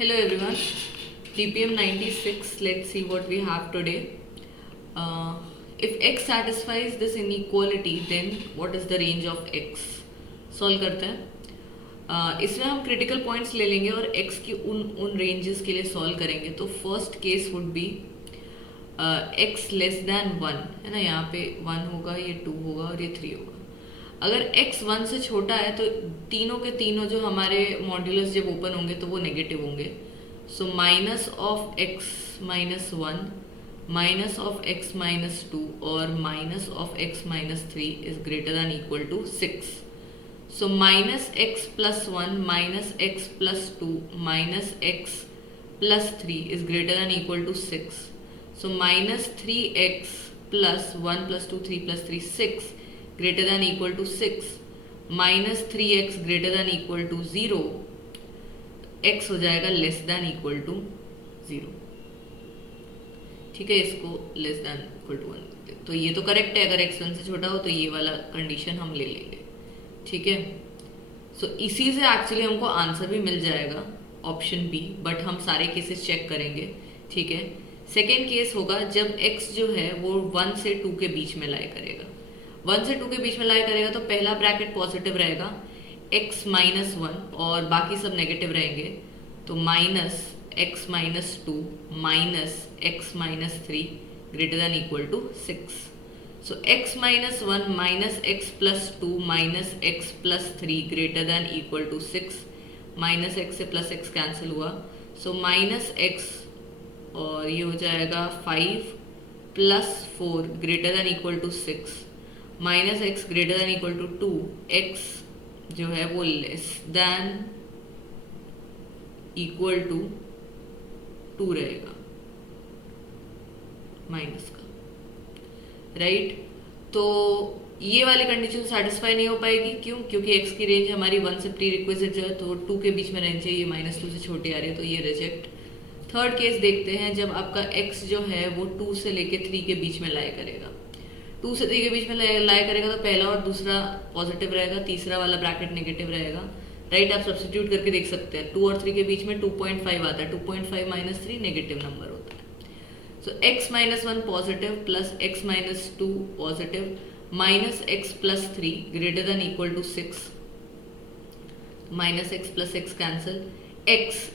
Hello everyone, DPM 96, let's see what we have today. If x satisfies this inequality, then what is the range of x? Solve करते हैं. इसमें हम critical points ले लेंगे और x की उन ranges के लिए solve करेंगे. तो first case would be x less than 1 है ना. यहाँ पे 1 होगा, ये 2 होगा और ये 3 होगा. अगर x 1 से छोटा है तो तीनों के तीनों जो हमारे मॉड्यूलस जब ओपन होंगे तो वो नेगेटिव होंगे. So minus of x minus 1 minus of x minus 2 और minus of x minus 3 is greater than equal to 6. So minus x plus 1 minus x plus 2 minus x plus 3 is greater than equal to 6. So minus 3x plus 1 plus 2 3 plus 3 6 greater than equal to 6 minus 3x greater than equal to 0, x हो जाएगा less than equal to 0. ठीक है, इसको less than equal to 1. तो ये तो correct है. अगर x 1 से छोटा हो तो ये वाला कंडीशन हम ले लेंगे. ठीक है, सो इसी से एक्चुअली हमको आंसर भी मिल जाएगा ऑप्शन बी, बट हम सारे केसेस चेक करेंगे. ठीक है, सेकेंड केस होगा जब x जो है वो 1 से 2 के बीच में लाई करेगा. 1 से 2 के बीच में लाई करेगा तो पहला ब्रैकेट पॉजिटिव रहेगा, x माइनस 1 और बाकी सब नेगेटिव रहेंगे. तो minus x minus 2 minus x minus 3 greater than equal to 6. So x minus 1 minus x plus 2 minus x plus 3 greater than equal to 6. Minus x से प्लस x कैंसिल हुआ. So minus x और ये हो जाएगा 5 plus 4 greater than equal to 6. Minus x greater than equal to 2, x जो है वो less than equal to 2 रहेगा माइनस का. राइट, तो ये वाली कंडीशन सेटिस्फाई नहीं हो पाएगी. क्यों? क्योंकि एक्स की रेंज हमारी 1 से प्री रिक्वेजिट जो है तो 2 के बीच में रहनी चाहिए. माइनस 2 से छोटी आ रही है तो ये रिजेक्ट. थर्ड केस देखते हैं जब आपका एक्स जो है वो 2 से लेके 3 के बीच में लाई करेगा. 2 से 3 के बीच में लाई करेगा तो पहला और दूसरा पॉजिटिव रहेगा, तीसरा वाला ब्रैकेट नेगेटिव रहेगा. राइट, आप सब्स्टिट्यूट करके देख सकते हैं. 2 और 3 के बीच में 2.5 आता है. 2.5 माइनस 3 नेगेटिव नंबर होता है. So x minus 1 positive plus x minus 2 positive minus x plus 3 greater than equal to 6. Minus x plus x cancel. x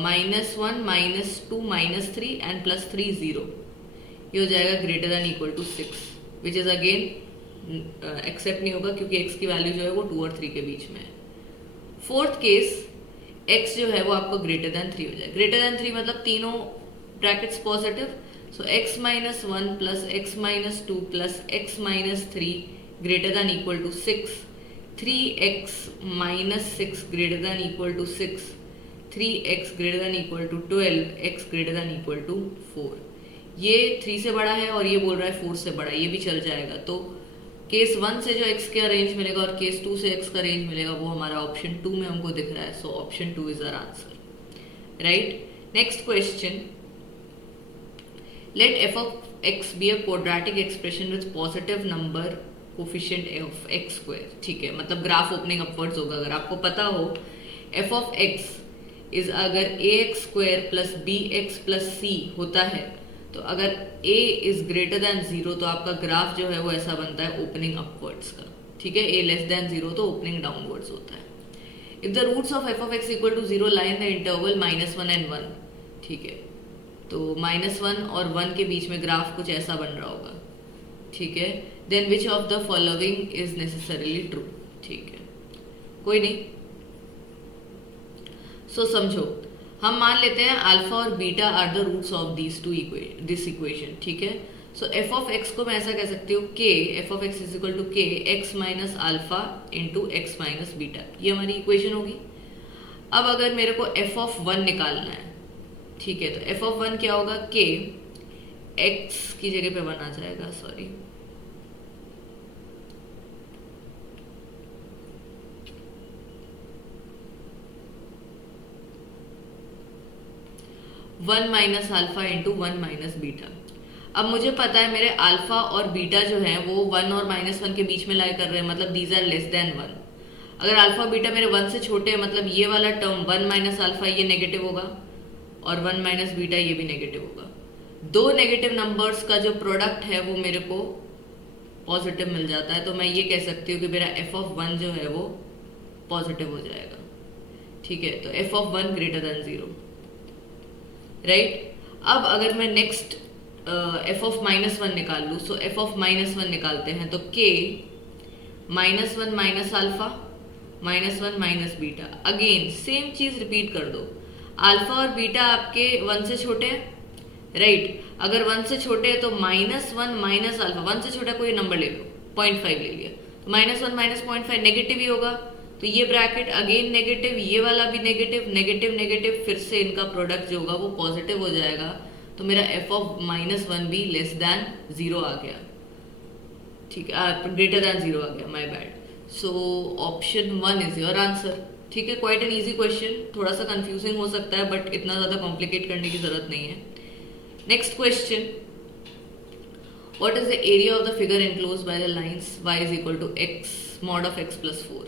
minus 1 minus 2 minus 3 and plus 3 0. ये हो जाएगा greater than equal to 6, which is again accept नहीं होगा क्योंकि x की value जो है वो 2 और 3 के बीच में है. फोर्थ केस x जो है वो आपको ग्रेटर दैन 3 हो जाए. ग्रेटर दैन 3 मतलब तीनों brackets positive. So x minus 1 plus x minus 2 plus x minus 3 greater than equal to 6. 3x minus 6 greater than equal to 6. 3x greater than equal to 12. x greater than equal to 4. ये 3 से बड़ा है और ये बोल रहा है 4 से बड़ा, ये भी चल जाएगा. तो केस 1 से जो x का रेंज मिलेगा और केस 2 से x का रेंज मिलेगा वो हमारा ऑप्शन 2 में हमको दिख रहा है. So option 2 is our answer. Right, next question. Let f of x be a quadratic expression with positive number coefficient of x square. ठीक है, मतलब ग्राफ ओपनिंग अपवर्ड्स होगा. अगर आपको पता हो f of x इज अगर ax square plus bx plus c होता है तो अगर a इज ग्रेटर दैन 0 तो आपका ग्राफ जो है वो ऐसा बनता है ओपनिंग अपवर्ड्स का. ठीक है, a लेस दैन 0 तो ओपनिंग डाउनवर्ड्स होता है. If the roots of f of x equal to 0 lie in the interval -1 and 1. ठीक है, तो -1 और 1 के बीच में ग्राफ कुछ ऐसा बन रहा होगा. ठीक है, then which of the following is necessarily true. ठीक है, कोई नहीं. सो समझो, हम मान लेते हैं अल्फा और beta are the roots of this equation. ठीक है, सो एफ ऑफ एक्स को मैं ऐसा कह सकती हूँ के F of X is equal to K X minus alpha into X minus beta. ये हमारी इक्वेशन होगी. अब अगर मेरे को एफ ऑफ 1 निकालना है, ठीक है, तो एफ ऑफ 1 क्या होगा? के एक्स की जगह पे बना जाएगा, sorry, one minus alpha into 1 minus beta. अब मुझे पता है मेरे अल्फा और बीटा जो है वो 1 और -1 के बीच में लाई कर रहे हैं, मतलब दीज आर लेस देन 1. अगर अल्फा बीटा मेरे 1 से छोटे हैं मतलब ये वाला टर्म 1 माइनस अल्फा ये नेगेटिव होगा और 1 माइनस बीटा ये भी नेगेटिव होगा। दो नेगेटिव नंबर्स का जो प्रोडक्ट है वो मेरे को पॉजिटिव मिल जाता है, तो मैं ये कह सकती हूँ कि मेरा एफ ऑफ 1 जो है वो पॉजिटिव हो जाएगा। ठीक है, तो F of 1 greater than 0, right. अब अगर मैं नेक्स्ट एफ ऑफ माइनस 1 निकाल लूँ, सो एफ ऑफ माइनस 1 निकालते हैं तो के minus 1 minus alpha minus 1 minus beta, again same चीज रिपीट कर दो। अल्फा और बीटा आपके 1 से छोटे हैं, राइट। अगर 1 से छोटे हैं तो माइनस 1 माइनस अल्फा, 1 से छोटा कोई नंबर ले लो, 0.5 ले लिया, तो माइनस 1 माइनस 0.5 नेगेटिव ही होगा, तो ये ब्रैकेट अगेन नेगेटिव, ये वाला भी नेगेटिव नेगेटिव नेगेटिव, फिर से इनका प्रोडक्ट जो होगा वो पॉजिटिव हो जाएगा, तो मेरा एफ ऑफ माइनस 1 भी लेस देन 0 आ गया। ठीक है, ग्रेटर देन 0 आ गया, my bad. So option 1 is your answer. ठीक है, क्वाइट एन इजी क्वेश्चन, थोड़ा सा कंफ्यूजिंग हो सकता है बट इतना ज़्यादा कॉम्प्लिकेट करने की जरूरत नहीं है। Next question, what is the area of the figure enclose by the lines y is equal to x mod of x plus 4।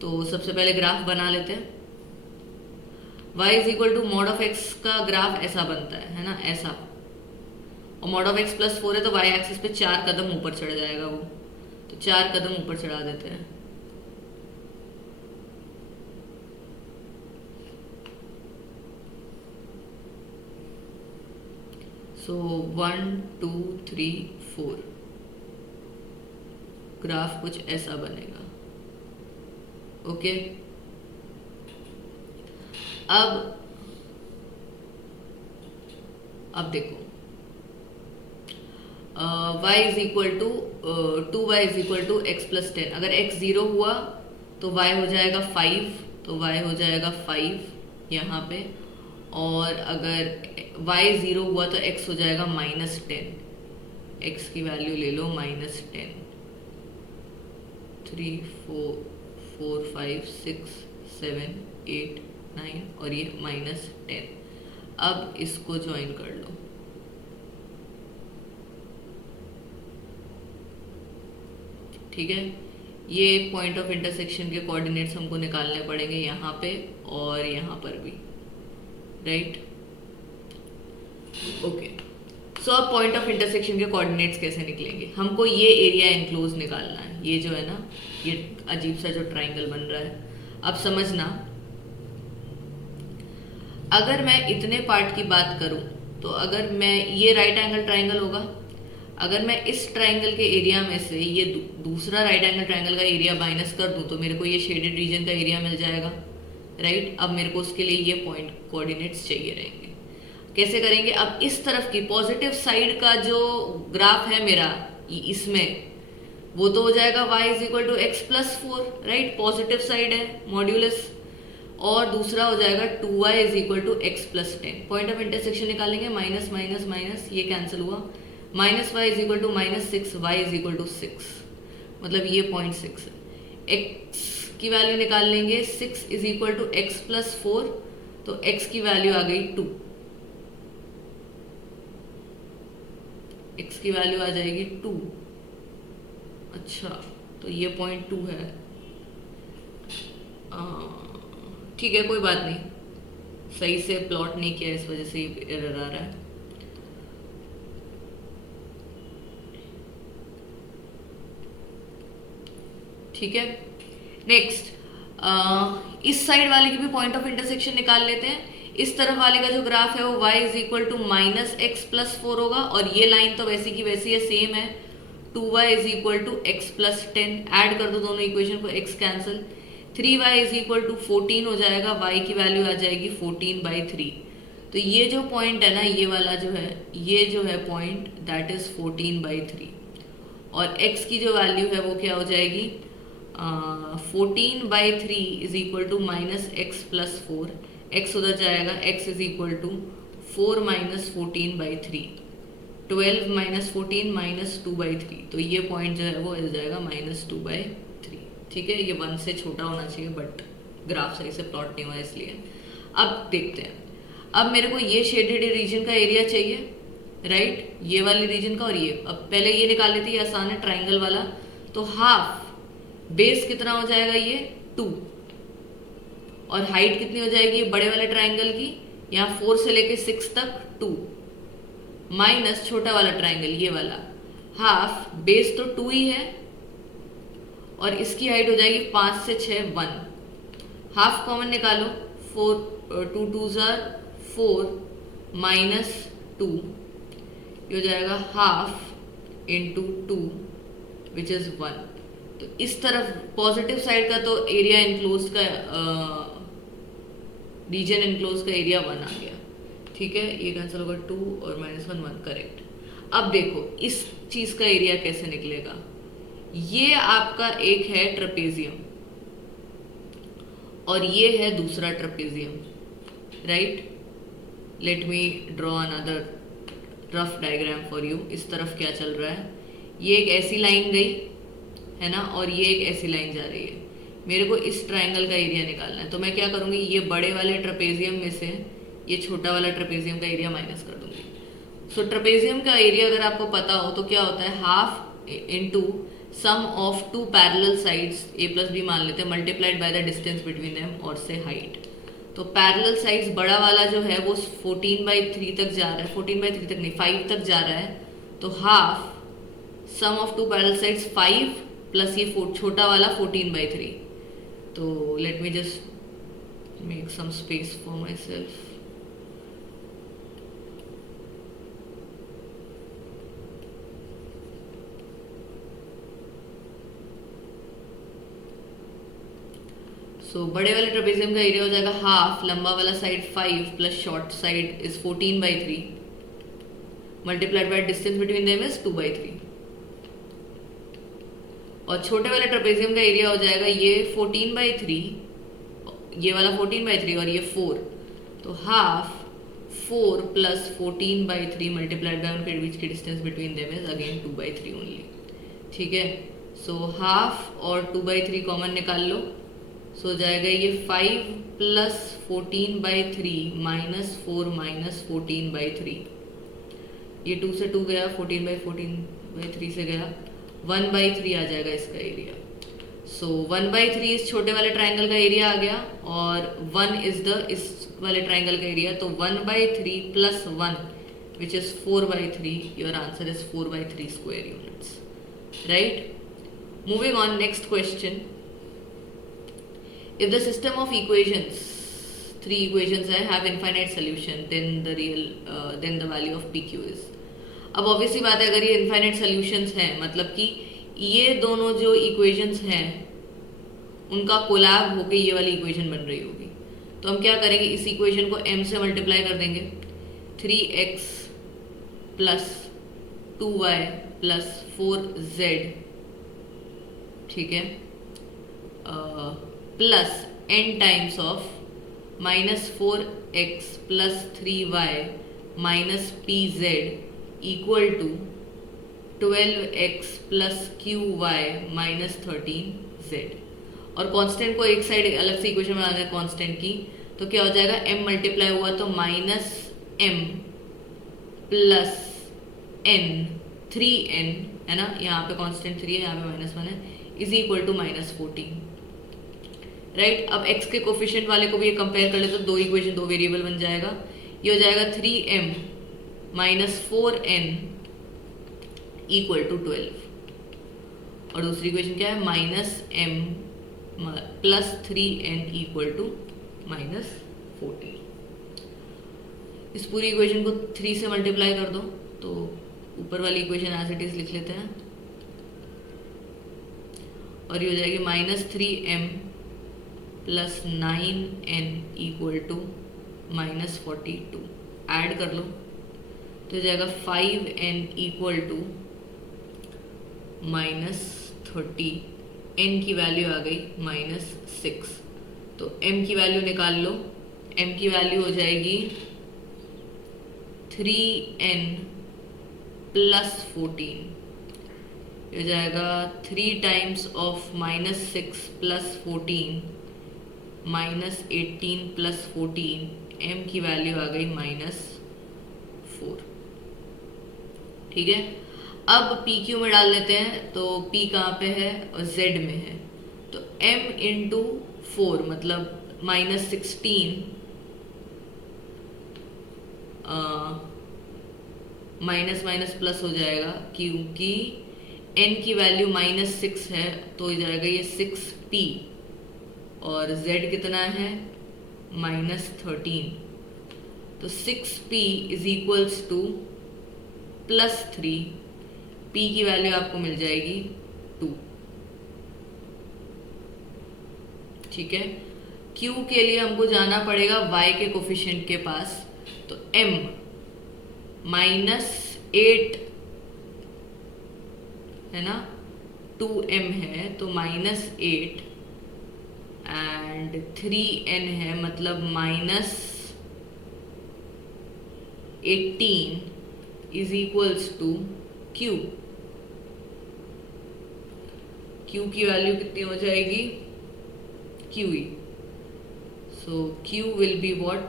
तो सबसे पहले ग्राफ बना लेते हैं। y is equal to mod of x का ग्राफ ऐसा बनता है ना, ऐसा, और मॉड ऑफ x प्लस 4 है तो y एक्सिस पे 4 कदम ऊपर चढ़ जाएगा वो, तो 4 कदम ऊपर चढ़ा देते हैं। सो 1 2 3 4 ग्राफ कुछ ऐसा बनेगा। ओके, अब देखो y is equal to 2y is equal to x plus 10। अगर x 0 हुआ तो y हो जाएगा 5, तो y हो जाएगा 5 यहाँ पे, और अगर y 0 हुआ तो x हो जाएगा माइनस 10। x की वैल्यू ले लो माइनस 10, 3 4 5 6 7 8 9 और ये माइनस 10। अब इसको ज्वाइन कर लो। ठीक है, ये पॉइंट ऑफ इंटरसेक्शन के कोऑर्डिनेट्स हमको निकालने पड़ेंगे यहाँ पे और यहाँ पर भी, राइट। ओके, सो अब पॉइंट ऑफ इंटरसेक्शन के कोऑर्डिनेट्स कैसे निकलेंगे, हमको ये एरिया एनक्लोज निकालना है। ये जो है ना, ये अजीब सा जो ट्राइंगल बन रहा है, अब समझना, अगर मैं इतने पार्ट की बात करूं तो अगर मैं, ये राइट एंगल ट्राइंगल होगा, अगर मैं इस ट्राइंगल के एरिया में से ये दूसरा राइट एंगल ट्राइंगल का एरिया माइनस कर दूं तो मेरे को ये शेडेड रीजन का एरिया मिल जाएगा, राइट। अब मेरे को उसके लिए ये पॉइंट कोऑर्डिनेट्स चाहिए रहेंगे। कैसे करेंगे, अब इस तरफ की पॉजिटिव साइड का जो ग्राफ है मेरा इसमें, वो तो हो जाएगा y is equal to x plus 4, right, positive side है मॉड्यूलस, और दूसरा हो जाएगा 2y is equal to x plus 10। Point of intersection निकालेंगे, माइनस माइनस माइनस, ये कैंसिल हुआ, minus y is equal to minus 6, y is equal to 6, मतलब ये 0.6 है। x की वैल्यू निकाल लेंगे, 6 is equal to x plus 4, तो x की वैल्यू आ गई 2, x की वैल्यू आ जाएगी 2। अच्छा, तो ये 0.2 है, ठीक है, कोई बात नहीं, सही से प्लॉट नहीं किया इस वजह से एरर आ रहा है। ठीक है, नेक्स्ट इस साइड वाले की भी पॉइंट ऑफ इंटरसेक्शन निकाल लेते हैं। इस तरफ वाले का जो ग्राफ है वो y is equal to minus x plus 4 होगा, और ये लाइन तो वैसी की वैसी है, सेम है, 2y is equal to x plus 10। Add कर दो दोनों इक्वेशन को, x cancel, 3y is equal to 14 हो जाएगा, y की वैल्यू आ जाएगी 14/3। तो ये जो पॉइंट है ना, ये वाला जो है, ये जो है पॉइंट, दैट इज 14/3, और x की जो वैल्यू है वो क्या हो जाएगी, 14/3 is equal to minus x plus 4, x उधर जाएगा, x is equal to 4 minus 14/3, 12 minus 14 minus 2/3, तो ये पॉइंट जो है वो हो जाएगा माइनस 2/3। ठीक है, ये 1 से छोटा होना चाहिए बट ग्राफ सही से प्लॉट नहीं हुआ इसलिए। अब देखते हैं, अब मेरे को ये शेडेड रीजन का एरिया चाहिए, राइट, ये वाले रीजन का, और ये, अब पहले ये निकाल लेते हैं, आसान है, ट्राइंगल वाला, तो हाफ बेस कितना हो जाएगा, ये 2 और हाइट कितनी हो जाएगी बड़े वाले ट्राइंगल की, यहाँ 4 से लेके 6 तक 2 माइनस छोटा वाला ट्राइंगल ये वाला हाफ, बेस तो 2 ही है और इसकी हाइट हो जाएगी 5 से 6 1, हाफ कॉमन निकालो, 2 2 4 माइनस 2, ये हो जाएगा हाफ इंटू 2 विच इज 1। तो इस तरफ पॉजिटिव साइड का तो एरिया इनक्लोज का रीजन इनक्लोज का एरिया 1 आ गया, ठीक है, ये कैंसिल होगा 2 और -1 1 करेक्ट। अब देखो इस चीज का एरिया कैसे निकलेगा, ये आपका एक है ट्रेपेजियम और ये है दूसरा trapezium, right. Let me draw another rough diagram for you. इस तरफ क्या चल रहा है, ये एक ऐसी लाइन गई है ना और ये एक ऐसी लाइन जा रही है, मेरे को इस ट्राइंगल का एरिया निकालना है। तो मैं क्या करूँगी, ये बड़े वाले ट्रेपेजियम में से ये छोटा वाला ट्रेपेजियम का एरिया माइनस कर दूंगी। सो ट्रेपेजियम का एरिया अगर आपको पता हो तो क्या होता है, half into sum of 2 parallel sides a plus b मान लेते हैं multiplied by the distance between them और से हाइट। तो पैरेलल साइड्स बड़ा वाला जो है वो 14/3 तक जा रहा है, 14/3 तक नहीं 5 तक जा रहा है, तो half sum of 2 parallel sides 5 plus ये छोटा वाला 14/3। तो let me just make some space for myself. So बड़े वाले ट्रेपेजियम का एरिया हो जाएगा हाफ, लंबा वाला side 5 plus short side is 14/3 multiplied by distance between them is 2/3। और छोटे वाले ट्रेपेजियम का एरिया हो जाएगा ये 14/3, ये वाला 14/3 और ये 4, तो हाफ 4 प्लस 14/3 मल्टीप्लाइड बाय उनके बीच की distance between them is again 2/3 only, ठीक है। सो हाफ और 2/3 कॉमन निकाल लो, सो हो जाएगा ये 5 प्लस 14/3 माइनस 4 माइनस 14/3, ये 2 से 2 गया, 14/3 से गया, 1/3 आ जाएगा इसका एरिया। सो 1/3 इस छोटे वाले ट्राइंगल का एरिया आ गया और 1 इज द इस वाले ट्राइंगल का एरिया, तो 1/3 plus 1 which is 4/3, your answer is 4/3 square units, right. Moving on, next question. If the system of equations, 3 equations have infinite solution, then the value of PQ is। अब obviously बात है, अगर ये infinite solutions हैं मतलब कि ये दोनों जो इक्वेशंस हैं उनका कोलैब होके ये वाली इक्वेशन बन रही होगी, तो हम क्या करेंगे, इस इक्वेशन को m से मल्टीप्लाई कर देंगे, 3x plus 2y plus 4z, ठीक है, plus n times of -4x plus 3y minus pz equal to 12x plus qy minus 13z। और कांस्टेंट को एक साइड अलग से इक्वेशन बना दें कांस्टेंट की, तो क्या हो जाएगा, m मल्टीप्लाई हुआ तो -m प्लस n 3n है ना, यहाँ पे कांस्टेंट 3 है, यहाँ पे -1 है, इज इक्वल टू -14, राइट। अब x के कोफिशिएंट वाले को भी ये कंपेयर कर ले तो 2 इक्वेशन 2 वेरिएबल बन जाएगा, ये हो जाएगा 3m minus 4n equal to 12 और दूसरी इक्वेशन क्या है, -m plus 3n equal to -14। इस पूरी इक्वेशन को 3 से मल्टीप्लाई कर दो तो ऊपर वाली इक्वेशन एज इट इज लिख लेते हैं और ये हो जाएगी -3m plus 9n equal to -42। Add कर लो तो हो जाएगा 5n इक्वल टू -30, n की वैल्यू आ गई -6, तो m की वैल्यू निकाल लो, m की वैल्यू हो जाएगी 3n प्लस 14, हो जाएगा 3 times of -6 plus 14 -18 plus 14, m की वैल्यू आ गई -4, ठीक है। अब PQ में डाल लेते हैं, तो P कहाँ पे है और Z में है, तो m इंटू 4 मतलब -16 माइनस माइनस प्लस हो जाएगा, क्योंकि n की वैल्यू -6 है तो हो जाएगा ये 6p, और z कितना है -13, तो 6p is equals to +3, p की वैल्यू आपको मिल जाएगी 2। ठीक है, q के लिए हमको जाना पड़ेगा y के कोफिशिएंट के पास, तो m -8 है ना, 2m है तो -8 एंड 3n है मतलब -18 is equals to q। q की वैल्यू कितनी हो जाएगी, QE, so q will be what,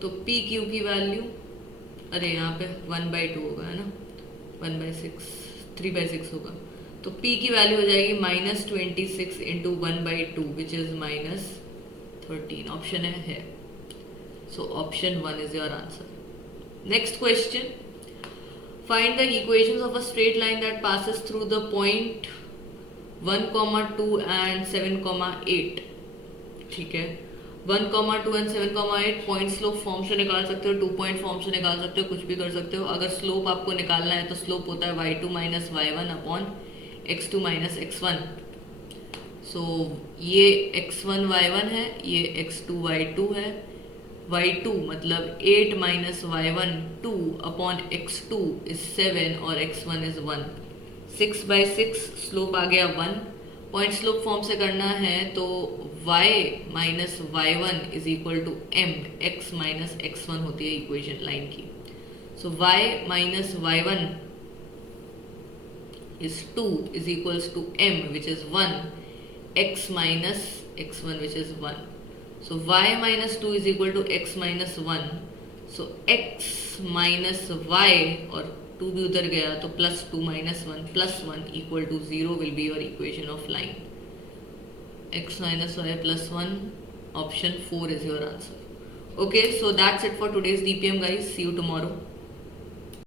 तो पी क्यू की वैल्यू, अरे यहाँ पे 1/2 होगा है ना, 1/6, 3/6 होगा, तो p की वैल्यू हो जाएगी -26 इंटू 1/2 विच इज -13। ऑप्शन है, so option 1 is your answer. Next question, find the equations of a straight line that passes through the point 1, 2 and 7, 8। ठीक है, 1, 2 एंड 7, 8 पॉइंट स्लोप फॉर्म से निकाल सकते हो, 2 पॉइंट फॉर्म से निकाल सकते हो, कुछ भी कर सकते हो। अगर स्लोप आपको निकालना है तो स्लोप होता है y2 minus y1 upon x2 minus x1। सो ये x1 y1 है, ये x2 y2 है। y2 मतलब 8 minus y1 2 upon x2 is 7 और x1 इज 1। 6/6 स्लोप आ गया 1। पॉइंट स्लोप फॉर्म से करना है तो y minus y1 is equal to m, x minus x1 होती है इक्वेशन लाइन की। So y minus y1 is 2 is equals to m which is 1, x minus x1 which is 1। So y minus 2 is equal to x minus 1. So x minus y, और 2 भी उधर गया तो +2 minus 1 plus 1 equal to 0 will be your equation of line. X minus y plus 1, option 4 is your answer. Okay, so that's it for today's DPM guys. See you tomorrow.